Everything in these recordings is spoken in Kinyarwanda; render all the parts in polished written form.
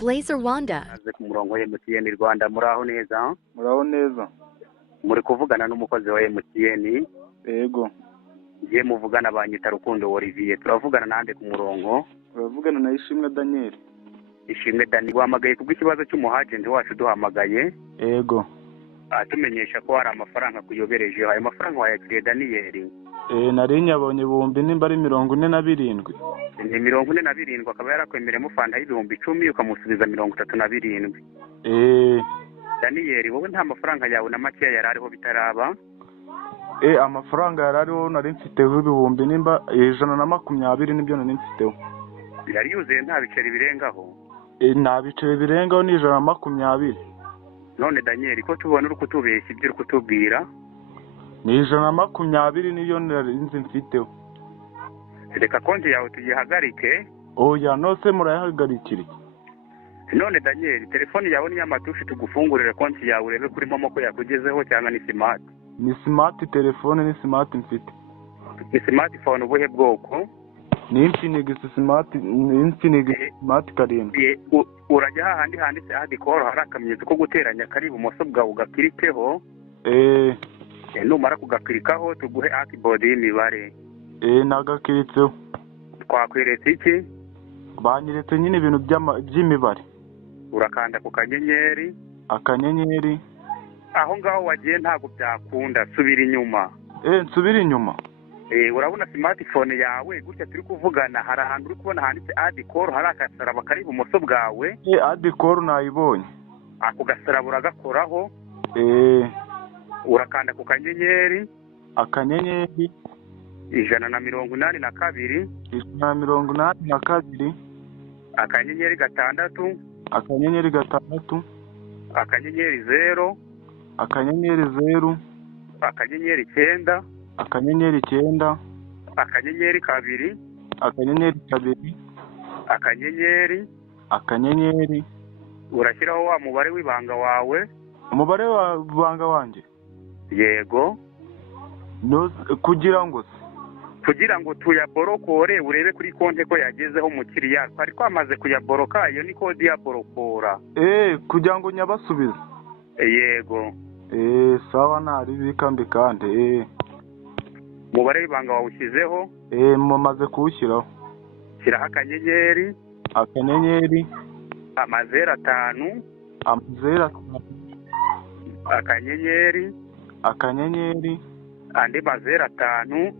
Blazer Rwanda. Naze ku murongo wa MTN Rwanda muraho neza. Muraho neza. Muri kuvugana n'umukozi wa MTN. Yego. Ngiye muvugana banyita Rukundo Olivier. Turavugana nande ku murongo. Turavugana na Ishimwe Daniel. Ishimwe Daniel wamagaye kubw'ikibazo cy'umuhagenti wacu duhamagaye. Yego. Atumenyesha ko hari amafaranga kuyobereje. Ayo mafaranga wayakiriye Daniel. Nari nyabonye ibihumbi nimba ari 47. Ni 47 akaba yarakwemereye mufanda y'ibihumbi 10 ukamusubiza 37. Daniel wowe nta mafaranga yawe na make yarariho bitaraba. Amafaranga yarariho nari mfiteho ibihumbi nimba 120 nibyo nari mfiteho. Yari yuzuye nta biceri birengaho. Nta biceri birengaho ni 120. None Daniel ko tubona uri kutubeshya ibyo uri kutubwira. Ni 120 niyo nari mfiteho. Reka konti yawe tuyihagarike. Oya nose murayahagarikira. None Daniel telefone yawe ni y'amatushi tugufungurire konti yawe urebe kuri momo ko yakugezeho cyangwa ni smart. Ni smart telefone ni smart mfite. Ni smartphone ubuhe bwoko? Ni Infinix smart karindwi. Urajya hahandi handitse adikoro hari akamenyetso ko guteranya kari ibumoso bwawe ugakirikeho. Numara kugakirikaho tuguhe keyboard y'imibare. Nagakiritseho. Twakweretse iki? Banyeretse nyine ibintu by'imibare. Urakanda ku kanyenyeri. Akanyenyeri. Aho ngaho wagiye ntago byakunda subira inyuma. Nsubira inyuma. Urabona smartphone yawe gutya turi kuvugana hari ahantu uri kubona handitse adikoro hari akasaraba kari ibumoso bwawe. Adikoro nayibonye. Ako gasaraba uragakoraho. Urakanda ku kanyenyeri. Akanyenyeri. 182. 182. Akanyenyeri 6. Akanyenyeri 6. Akanyenyeri 0. Akanyenyeri 0. Akanyenyeri 9. Akanyenyeri 9. Akanyenyeri 2. Akanyenyeri 2. Akanyenyeri. Akanyenyeri. Urashyiraho wa mubare w'ibanga wawe. Umubare wa banga wanje. Yego. Kugira ngo tuyaborokore urebe kuri konti ko yagezeho umukiriya twari twamaze kuyaboroka iyo ni kodi ya borokora. Kugira ngo nyabasubize. Yego. Sawa nari bikambi kandi. Mubare w'ibanga wawushyizeho. Mumaze kuwushyiraho. Shyiraho akanyenyeri. Akanyenyeri. 5. Akanyenyeri. Akanyenyeri. Andi 5.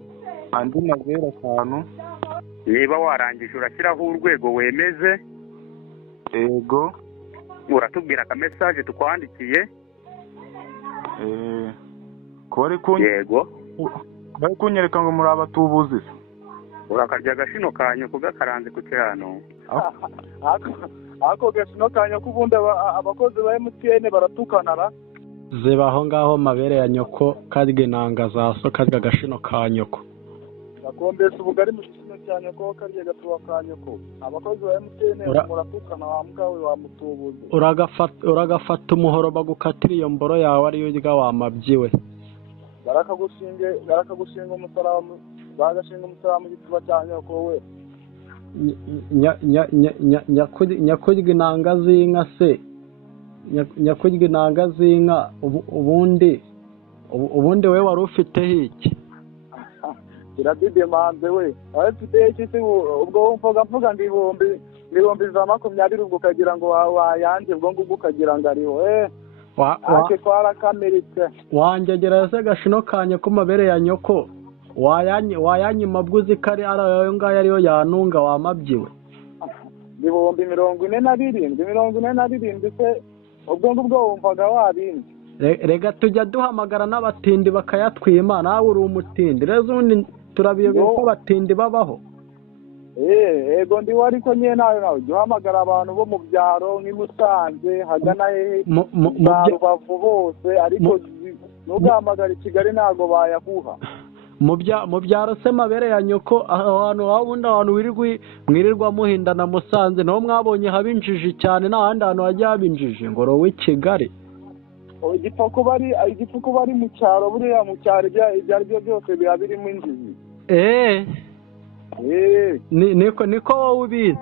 Andi 5. Niba warangije urashyiraho urwego wemeze. Yego. Uratubwira ka message tukwandikiye. Yego. Bari kunyereka ngo muri abatubuzi. Urakarya gashino kanyo kugakaranze ku kirano. Ako gashino kanyo kubundi abakozi ba MTN baratukanara. Zibaho ngaho mabere ya nyoko karye nanga zaso karya gashino ka nyoko. Bakombese ubugari mu gishino cya nyoko karye gatuwa ka nyoko. Abakozi ba MTN muratukana wa mbwawe wa mutubuzi. Uragafata umuhoro bagukatira iyo mboro yawe ari urya wa mabyiwe. Barakagushinga umusaraba bagashinga umusaraba mu gituba cya nyoko we. Nyakurya inanga z'inka se. Nyakurya inanga z'inka ubundi we wari ufiteho iki? Iradidemande we wari ufiteho iki se ubwo mvuga ngo ibihumbi 20 ubwo ukagira ngo wayanze ubwo ngubwo ukagira ngo ariho ake twarakameritse wanjegera se gashino kanye ko mabere ya nyoko wayanyima bwuzi kari arayo ngayo ariyo yanunga wamabyiwe ibihumbi 47 se ubwo ngubwo wumvaga wabindi. Rega tujya duhamagara n'abatindi bakayatwima nawe uri umutindi rezo undi turabiyobeye ko abatindi babaho. Ego ndi wari ko nyene nawe duhamagara abantu bo mu byaro nk'imusanze hagana mu Rubavu hose ariko nugahamagara Kigali nago bayakuha. Mu byaro se mabere ya nyoko ahantu wabundi abantu mwirirwa muhindana Musanze no mwabonye habinjije cyane n'ahandi hantu hajya habinjije ngo rowe Kigali. Igipfuko bari mu cyaro buriya mu cyaro ibyo ari byo byose biba birimo injizi. Niko wowe ubizi.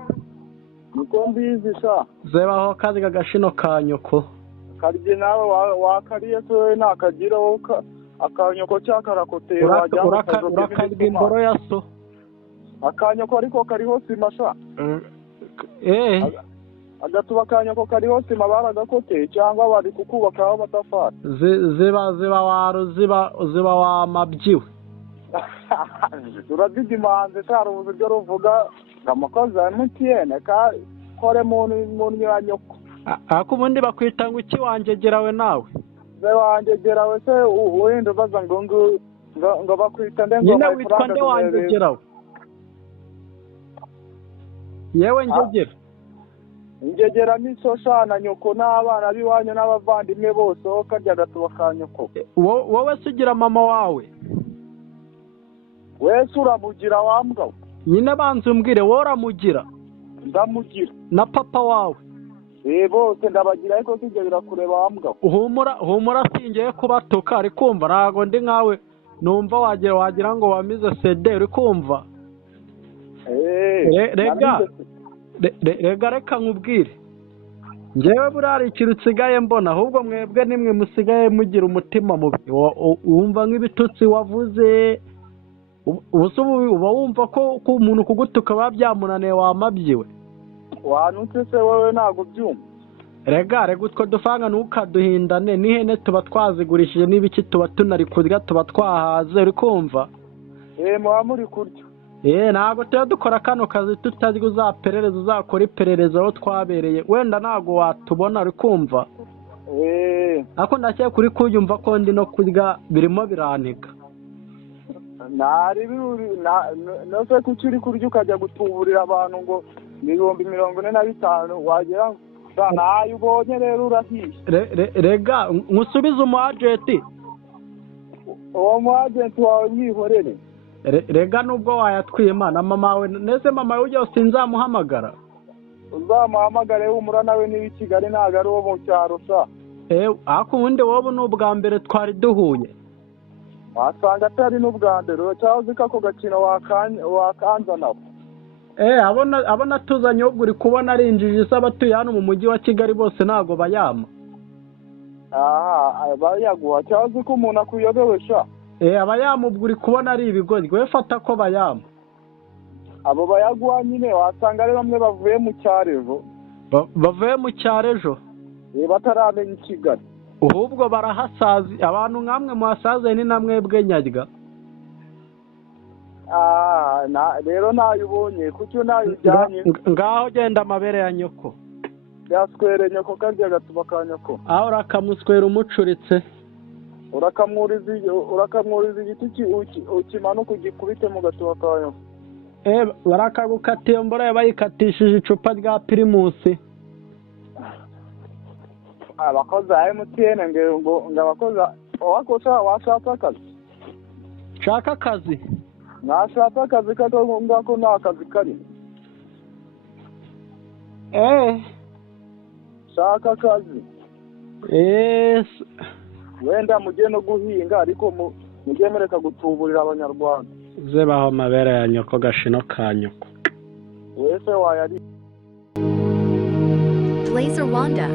niko mbizi sha zebaho karya gashino ka nyoko karye nawe wakariye se wowe nakagira wowe akanyoko cyakarakoteye urakarya imboro ya so akanyoko ariko kariho sima sha agatuba akanyoko kariho sima baragakoteye cyangwa bari kukubakaho amatafari ziba wamabyiwe uraziga imanzi shara uburyo ruvuga ngo amakozi ya MTN kore mu nyanyoko ako ubundi bakwita ngo iki wanjegerawe nawe se wanjegerawe se wenda ubaza ngo bakwita nde ngo nyine witwa nde wanjegerawe yewe njegera ingegera n'iso shana nyoko n'abana b'iwanyu n'abavandimwe bose wowe karya gatuba ka nyoko wowe se ugira mama wawe wese uramugira wambwa nyine banza umbwire wowe uramugira ndamugira na papa wawe bose ndabagira ariko sijya birakureba wambwa humura singiye kubatuka ari kumva ntago ndi nkawe numva wagira ngo wamize CD uri kumva reka nkubwire ngewe buriya ikintu usigaye mbona ahubwo mwebwe nimwe musigaye mugira umutima mubi wumva nk'ibitutsi wavuze uba wumva ko umuntu kugutuka biba byamunaniye wamabyiwe wanutse se wowe ntabwo byumva rega utwo dufanga ntukaduhindane n'ihene tuba twazigurishije n'ibiki tuba tunari kurya tuba twahaze uri kumva muba muri kurya ntabwo tuba dukora kano kazi tutarya uzaperereza uzakora iperereza aho twabereye wenda ntabwo watubona uri kumva ariko ndakeka kuri kuyumva ko ndi no kurya birimo biraneka nose kuki uri kurya ukajya gutuburira abantu ngo 45,000 wagera nayo ubonye rero urahiye rega nkusubize umu agenti uwo mu agenti wawe mwihorere rega nubwo wayatwima na mama wawe nese mama wawe ujya sinzamuhamagara uzamuhamagare wumura nawe niba i Kigali ntabwo ari uwo mu cyaro sa ariko ubundi wowe ni ubwa mbere twari duhuye wasanga atari n'ubwa mbere cyangwa uzi ko ako gakino wakanza nabo abona tuzanye ubwo uri kubona ari injiji z'abatuye hano mu mujyi wa Kigali bose ntabwo bayama bayaguha cyangwa uzi ko umuntu akuyobewe sha abayama ubwo uri kubona ari ibigori we fata ko bayama abo bayaguha nyine wasanga ari bamwe bavuye mu cyaro ejo bavuye mu cyaro ejo bataramenya i Kigali ahubwo barahasazi abantu nkamwe muhasaze ni namwebwe nyarya rero nayo ubonye kuko nayo ujyanye ngaho genda amabere ya nyoko yaswere nyoko karya gatuba ka nyoko aho urakamuswera umucuritse urakamwuriza igiti ukimanuka ugikubite mu gatuba ka nyoko barakagukatiye mbora bayikatishije icupa rya pirimusi abakozi ba MTN ngo abakozi washatse akazi shaka akazi nashatse akazi kato ngako nta kazi kari shaka akazi wenda mujye no guhinga ariko mujye mureka gutuburira abanyarwanda zebaho amabere ya nyoko gashino ka nyoko wese wayari Blazer Wanda.